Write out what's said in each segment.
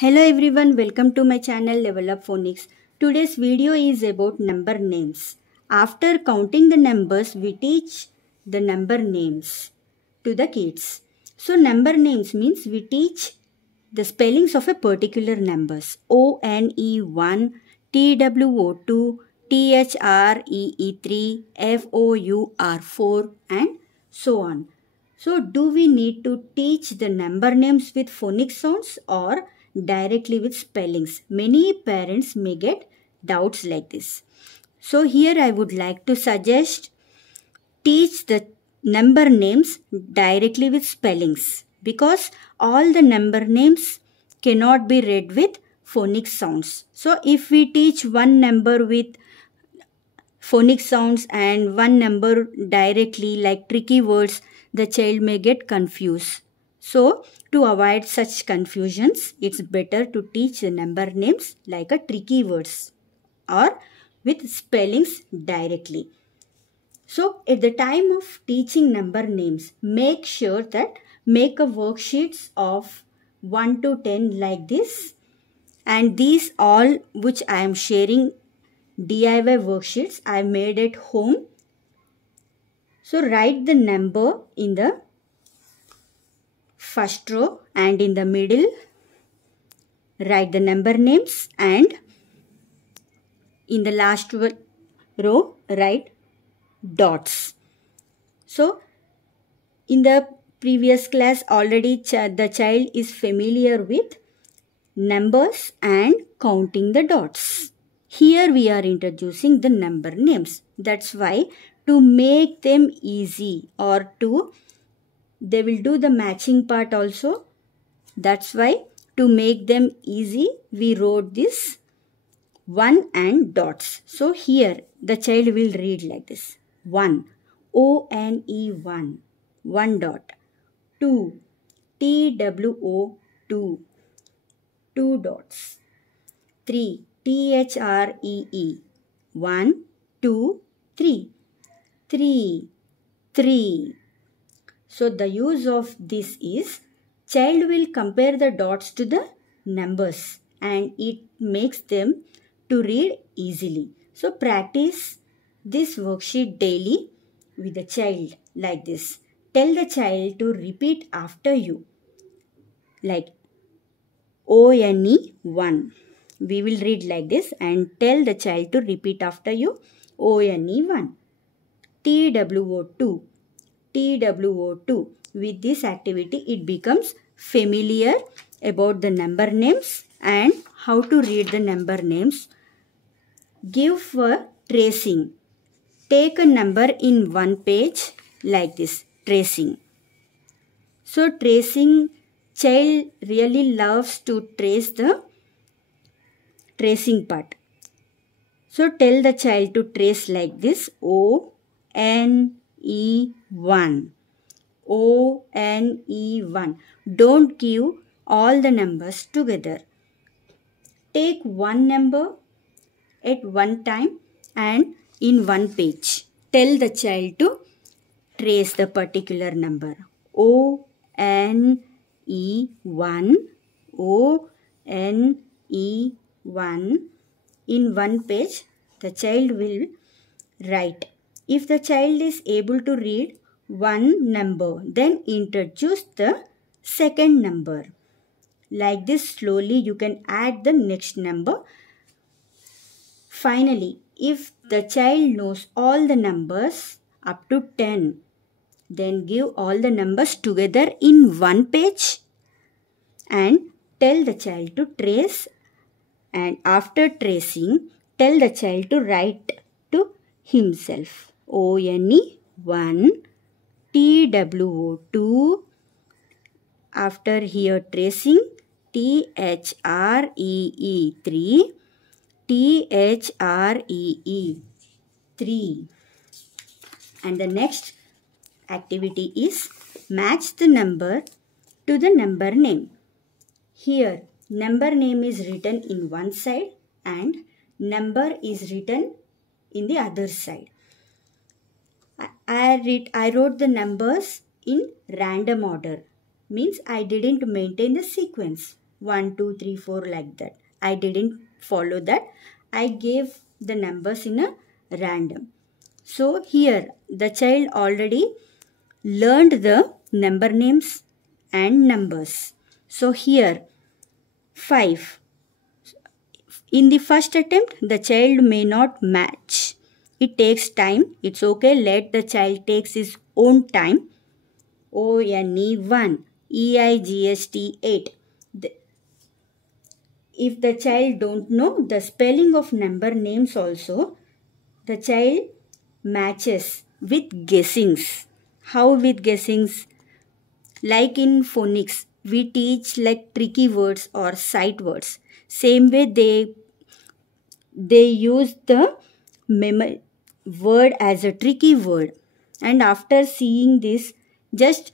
Hello everyone, welcome to my channel Level Up Phonics. Today's video is about number names. After counting the numbers, we teach the number names to the kids. So number names means we teach the spellings of a particular numbers. O-N-E-1, T-W-O-2, T-H-R-E-E-3, F-O-U-R-4 and so on. So do we need to teach the number names with phonics sounds or directly with spellings? Many parents may get doubts like this. So here I would like to suggest teach the number names directly with spellings because all the number names cannot be read with phonics sounds. So if we teach one number with phonics sounds and one number directly like tricky words, the child may get confused. So to avoid such confusions, it's better to teach the number names like a tricky words or with spellings directly. So at the time of teaching number names, make sure that make a worksheets of 1 to 10 like this, and these all which I am sharing DIY worksheets I made at home. So write the number in the first row and in the middle write the number names, and in the last row write dots. So in the previous class already the child is familiar with numbers and counting the dots. Here we are introducing the number names. That's why to make them easy or they will do the matching part also. That's why to make them easy we wrote this 1 and dots. So here the child will read like this. 1, O-N-E-1, 1 dot. 2, T-W-O-2, 2 dots. 3, T-H-R-E-E, 1, 2, 3, 3, 3. So the use of this is child will compare the dots to the numbers and it makes them to read easily. So practice this worksheet daily with the child like this. Tell the child to repeat after you like O-N-E 1. We will read like this and tell the child to repeat after you O-N-E 1. T-W-O 2. T-W-O 2. With this activity it becomes familiar about the number names and how to read the number names. Give for tracing. Take a number in one page like this, tracing. So tracing, child really loves to trace the tracing part. So tell the child to trace like this, O-N-E-1. O-N-E-1. Don't give all the numbers together. Take one number at one time and in one page. Tell the child to trace the particular number. O-N-E-1. O-N-E-1. In one page, the child will write. If the child is able to read one number, then introduce the second number. Like this, slowly you can add the next number. Finally, if the child knows all the numbers up to 10, then give all the numbers together in one page and tell the child to trace, and after tracing, tell the child to write to himself. O-N-E 1, T-W-O 2, after here tracing, T-H-R-E-E 3, T-H-R-E-E 3. And the next activity is match the number to the number name. Here number name is written in one side and number is written in the other side. I wrote the numbers in random order. Means I didn't maintain the sequence. 1, 2, 3, 4 like that. I didn't follow that. I gave the numbers in a random. So here the child already learned the number names and numbers. So here 5. In the first attempt, the child may not match. It takes time. It's okay. Let the child takes his own time. ONE 1, EIGST 8. If the child don't know the spelling of number names also, the child matches with guessings. How with guessings? Like in phonics, we teach like tricky words or sight words. Same way they use the word as a tricky word, and after seeing this, just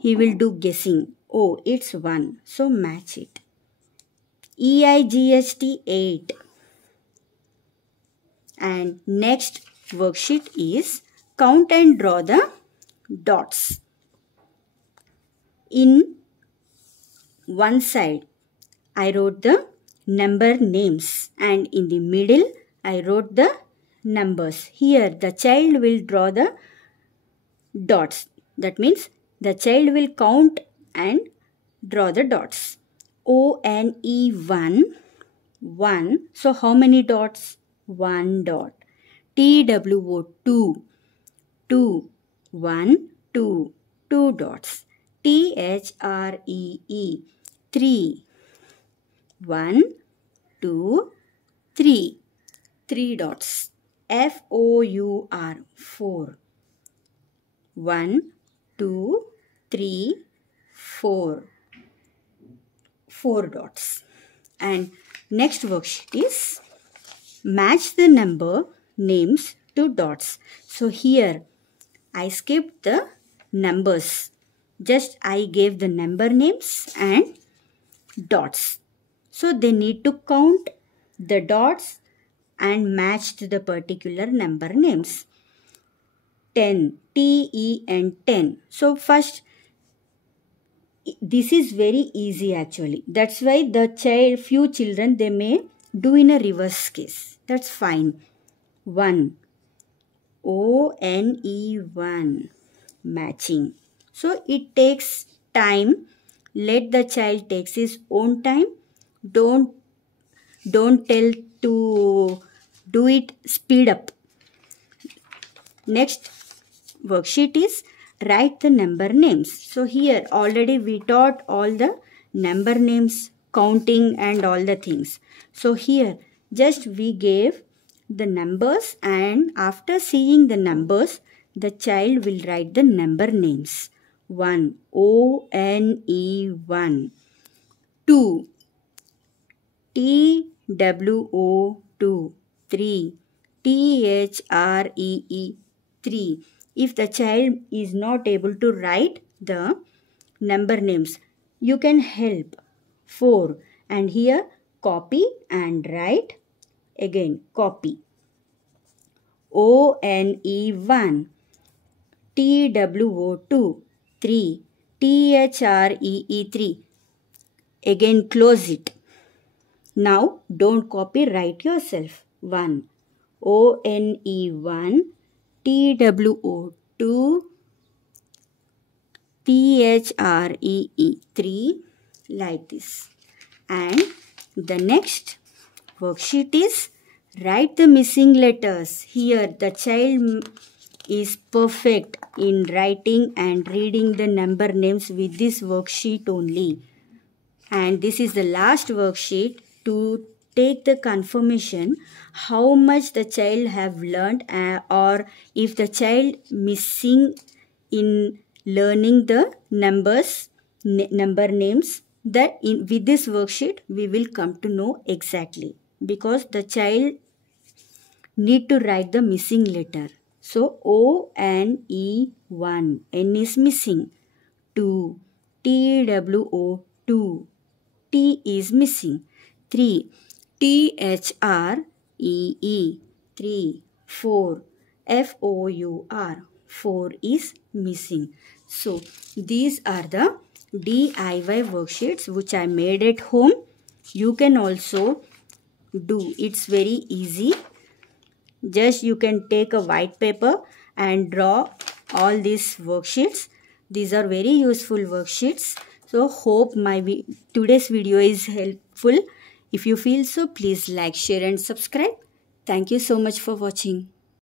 he will do guessing. Oh, it's 1, so match it. EIGST 8. And next worksheet is count and draw the dots. In one side, I wrote the number names, and in the middle, I wrote the numbers. Here, the child will draw the dots. That means the child will count and draw the dots. ONE 1, 1. So, how many dots? 1 dot. TWO 2, 2. 1, 2. 2 dots. THREE 3. 1, 2, 3. 3 dots. FOUR 4. 1, 2, 3, 4. 4 dots. And next worksheet is match the number names to dots. So here I skipped the numbers. Just I gave the number names and dots. So they need to count the dots and match to the particular number names. 10, TEN 10. So first, this is very easy actually. That's why the few children, they may do in a reverse case. That's fine. 1. ONE 1. Matching. So it takes time. Let the child takes his own time. Don't tell to do it speed up. Next worksheet is write the number names. So here already we taught all the number names, counting and all the things. So here just we gave the numbers, and after seeing the numbers, the child will write the number names. 1. ONE 1. 2. TWO 2. 3. THREE 3. If the child is not able to write the number names, you can help. 4. And here copy and write. Again copy. ONE 1. TWO 2. 3. THREE 3. Again close it. Now don't copy, write yourself. 1. ONE 1. TWO 2. THREE 3. Like this. And the next worksheet is write the missing letters. Here the child is perfect in writing and reading the number names with this worksheet only. And this is the last worksheet to take the confirmation how much the child have learned, or if the child missing in learning the numbers, number names, that with this worksheet we will come to know exactly, because the child need to write the missing letter. So ONE 1, N is missing. 2, TWO 2, T is missing. 3, THREE 3. 4, FOUR 4 is missing. So these are the DIY worksheets which I made at home. You can also do. It's very easy. Just you can take a white paper and draw all these worksheets. These are very useful worksheets. So hope my today's video is helpful. If you feel so, please like, share and subscribe. Thank you so much for watching.